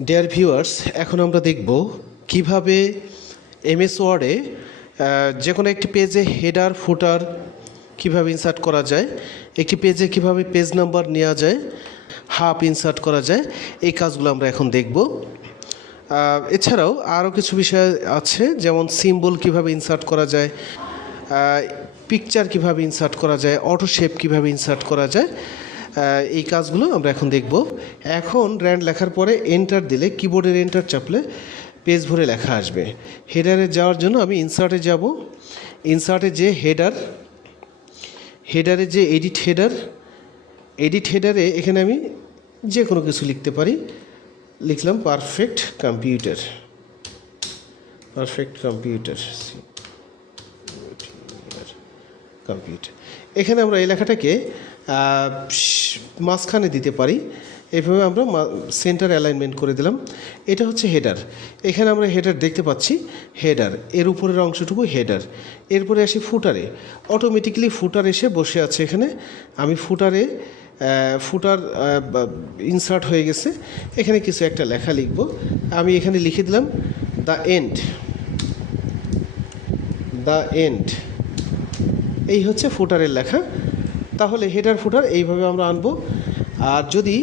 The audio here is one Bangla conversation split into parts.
ডিয়ার ভিউয়ার্স, এখন আমরা দেখব কিভাবে এমএস ওয়ার্ডে যে কোনো একটি পেজে হেডার ফুটার কিভাবে ইনসার্ট করা যায়, একটি পেজে কিভাবে পেজ নাম্বার নেওয়া যায়, হাফ ইনসার্ট করা যায়। এই কাজগুলো আমরা এখন দেখব। এছাড়াও আরও কিছু বিষয় আছে, যেমন সিম্বল কিভাবে ইনসার্ট করা যায়, পিকচার কিভাবে ইনসার্ট করা যায়, অটো শেপ কিভাবে ইনসার্ট করা যায়। এই কাজগুলো আমরা এখন দেখব। এখন র্যান্ড লেখার পরে এন্টার দিলে, কিবোর্ডের এন্টার চাপলে পেজ ভরে লেখা আসবে। হেডারে যাওয়ার জন্য আমি ইনসার্টে যাব। ইনসার্টে যে হেডারে যে এডিট হেডারে এখানে আমি যে কোনো কিছু লিখতে পারি। লিখলাম পারফেক্ট কম্পিউটার। এখানে আমরা এই লেখাটাকে মাঝখানে দিতে পারি। এইভাবে আমরা সেন্টার অ্যালাইনমেন্ট করে দিলাম। এটা হচ্ছে হেডার। এখানে আমরা হেডার দেখতে পাচ্ছি। হেডার এর উপরের অংশটুকু হেডার। এরপরে আসি ফুটারে। অটোমেটিক্যালি ফুটার এসে বসে আছে এখানে। আমি ফুটার ইনসার্ট হয়ে গেছে। এখানে কিছু একটা লেখা লিখব। আমি এখানে লিখে দিলাম দ্য এন্ড। এই হচ্ছে ফুটারের লেখা। তাহলে হেডার ফুটার এইভাবে আমরা আনবো। আর যদি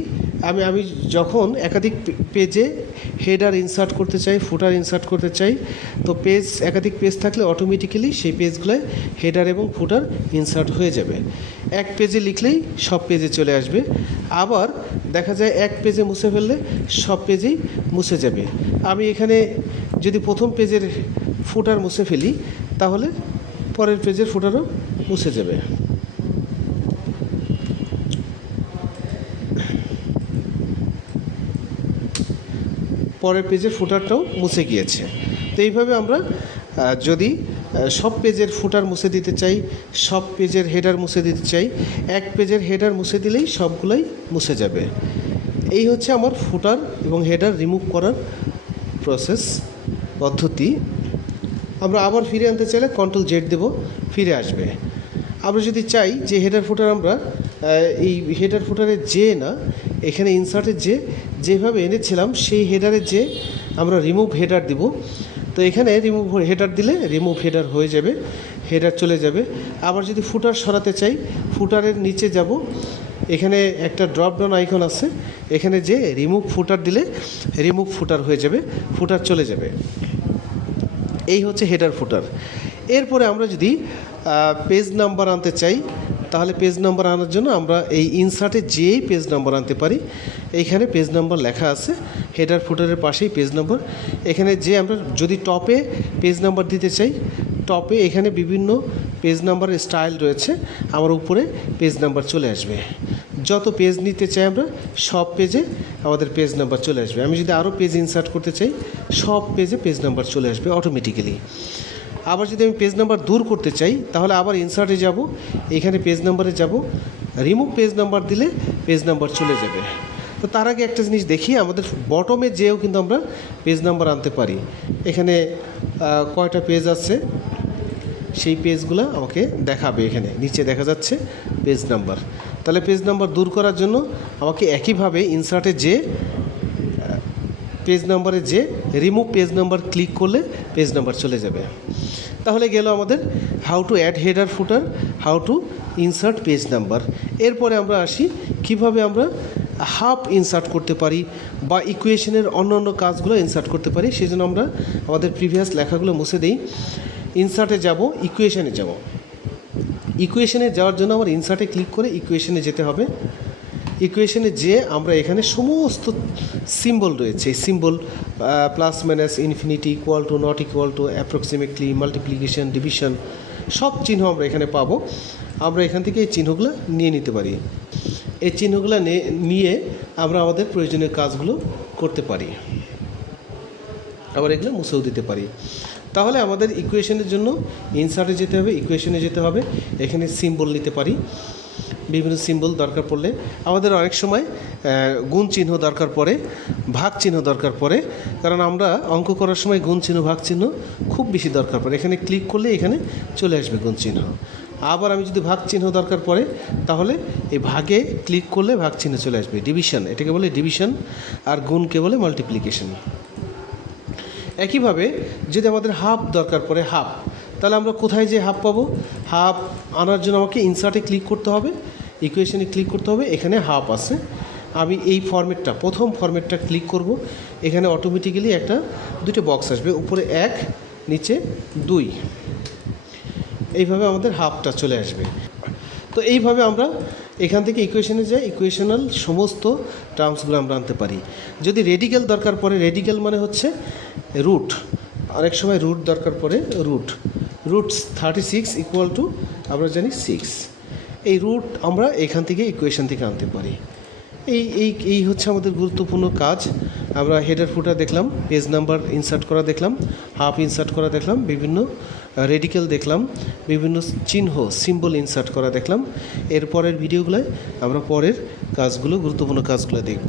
আমি যখন একাধিক পেজে হেডার ইনসার্ট করতে চাই, ফুটার ইনসার্ট করতে চাই, তো একাধিক পেজ থাকলে অটোমেটিক্যালি সেই পেজগুলোয় হেডার এবং ফুটার ইনসার্ট হয়ে যাবে। এক পেজে লিখলেই সব পেজে চলে আসবে। আবার দেখা যায় এক পেজে মুছে ফেললে সব পেজেই মুছে যাবে। আমি এখানে যদি প্রথম পেজের ফুটার মুছে ফেলি, তাহলে পরের পেজের ফুটারও মুছে যাবে। পরের পেজের ফুটারটাও মুছে গিয়েছে। তো এইভাবে আমরা যদি সব পেজের ফুটার মুছে দিতে চাই, সব পেজের হেডার মুছে দিতে চাই, এক পেজের হেডার মুছে দিলেই সবগুলোই মুছে যাবে। এই হচ্ছে আমার ফুটার এবং হেডার রিমুভ করার পদ্ধতি। আমরা আবার ফিরে আনতে চাইলে Ctrl Z দেব, ফিরে আসবে। আমরা যদি চাই যে হেডার ফুটার আমরা এই হেডার ফুটারে এখানে ইনসার্টের যেভাবে এনেছিলাম সেই হেডারে আমরা রিমুভ হেডার দিব। তো এখানে রিমুভ হেডার দিলে রিমুভ হেডার হয়ে যাবে, হেডার চলে যাবে। আবার যদি ফুটার সরাতে চাই, ফুটারের নিচে যাব। এখানে একটা ড্রপ ডাউন আইকন আছে, এখানে রিমুভ ফুটার দিলে রিমুভ ফুটার হয়ে যাবে, ফুটার চলে যাবে। এই হচ্ছে হেডার ফুটার। এরপরে আমরা যদি পেজ নাম্বার আনতে চাই, তাহলে পেজ নাম্বার আনার জন্য আমরা এই ইনসার্টে পেজ নাম্বার আনতে পারি। এইখানে পেজ নাম্বার লেখা আছে, হেডার ফুটারের পাশেই পেজ নাম্বার। এখানে আমরা যদি টপে পেজ নাম্বার দিতে চাই, টপে এখানে বিভিন্ন পেজ নাম্বারের স্টাইল রয়েছে। আমার উপরে পেজ নাম্বার চলে আসবে। যত পেজ নিতে চাই আমরা, সব পেজে আমাদের পেজ নাম্বার চলে আসবে। আমি যদি আরও পেজ ইনসার্ট করতে চাই, সব পেজে পেজ নাম্বার চলে আসবে অটোমেটিক্যালি। আবার যদি আমি পেজ নাম্বার দূর করতে চাই, তাহলে আবার ইনসার্টে যাব, এখানে পেজ নাম্বারে যাব, রিমুভ পেজ নাম্বার দিলে পেজ নাম্বার চলে যাবে। তো তার আগে একটা জিনিস দেখি, আমাদের বটমে কিন্তু আমরা পেজ নাম্বার আনতে পারি। এখানে কয়টা পেজ আছে সেই পেজগুলো আমাকে দেখাবে। এখানে নিচে দেখা যাচ্ছে পেজ নাম্বার। তাহলে পেজ নাম্বার দূর করার জন্য আমাকে একইভাবে ইনসার্টে পেজ নাম্বারে রিমুভ পেজ নাম্বার ক্লিক করলে পেজ নাম্বার চলে যাবে। তাহলে গেল আমাদের how to add header footer, how to insert page number. এরপরে আমরা আসি কিভাবে আমরা হাফ ইনসার্ট করতে পারি বা ইকুয়েশনের অন্যান্য কাজগুলো ইনসার্ট করতে পারি। সেই জন্য আমরা আমাদের প্রিভিয়াস লেখাগুলো মুছে দিই। ইনসার্টে যাব, ইকুয়েশনে যাব। ইকুয়েশনে যাওয়ার জন্য আমার ইনসার্টে ক্লিক করে ইকুয়েশনে যেতে হবে। ইকুয়েশনে আমরা এখানে সমস্ত সিম্বল রয়েছে, symbol plus minus, infinity, equal to, not equal to, approximately, multiplication, division, সব চিহ্ন আমরা এখানে পাবো। আমরা এখান থেকে এই চিহ্নগুলো নিয়ে নিতে পারি। এই চিহ্নগুলো নিয়ে আমরা আমাদের প্রয়োজনীয় কাজগুলো করতে পারি, আবার এগুলো মুছেও দিতে পারি। তাহলে আমাদের ইকুয়েশনের জন্য ইনসার্টে যেতে হবে, ইকুয়েশনে যেতে হবে। এখানে সিম্বল নিতে পারি, বিভিন্ন সিম্বল দরকার পড়লে। আমাদের অনেক সময় গুণ চিহ্ন দরকার পড়ে, ভাগ চিহ্ন দরকার পড়ে, কারণ আমরা অঙ্ক করার সময় গুণ চিহ্ন, ভাগ চিহ্ন খুব বেশি দরকার পড়ে। এখানে ক্লিক করলে এখানে চলে আসবে গুণ চিহ্ন। আবার আমি যদি ভাগ চিহ্ন দরকার পড়ে তাহলে এই ভাগে ক্লিক করলে ভাগ চিহ্ন চলে আসবে। ডিভিশন, এটাকে বলে ডিভিশন, আর গুণকে বলে মাল্টিপ্লিকেশন। একইভাবে যদি আমাদের হাফ দরকার পড়ে, হাফ, তাহলে আমরা কোথায় যে হাফ পাবো? হাফ আনার জন্য আমাকে ইনসার্টে ক্লিক করতে হবে, ইকুয়েশনে ক্লিক করতে হবে, এখানে হাফ আছে। আমি এই ফরম্যাটটা, প্রথম ফরম্যাটটা ক্লিক করব, এখানে অটোমেটিক্যালি দুটো বক্স আসবে, উপরে 1, নিচে 2, এইভাবে আমাদের হাফটা চলে আসবে। তো এইভাবে আমরা এখান থেকে ইকুয়েশনে যাই, ইকুয়েশনাল সমস্ত টার্মসগুলো আমরা আনতে পারি। যদি রেডিক্যাল দরকার পড়ে, রেডিক্যাল মানে হচ্ছে রুট, অনেক সময় রুট দরকার পড়ে, রুট 36 ইকুয়াল টু আমরা জানি 6, এই রুট আমরা এখান থেকে ইকুয়েশন থেকে আনতে পারি। এই হচ্ছে আমাদের গুরুত্বপূর্ণ কাজ। আমরা হেডার ফুটার দেখলাম, পেজ নাম্বার ইনসার্ট করা দেখলাম, হাফ ইনসার্ট করা দেখলাম, বিভিন্ন রেডিক্যাল দেখলাম, বিভিন্ন চিহ্ন সিম্বল ইনসার্ট করা দেখলাম। এরপরের ভিডিওগুলোয় আমরা পরের কাজগুলো, গুরুত্বপূর্ণ কাজগুলো দেখব।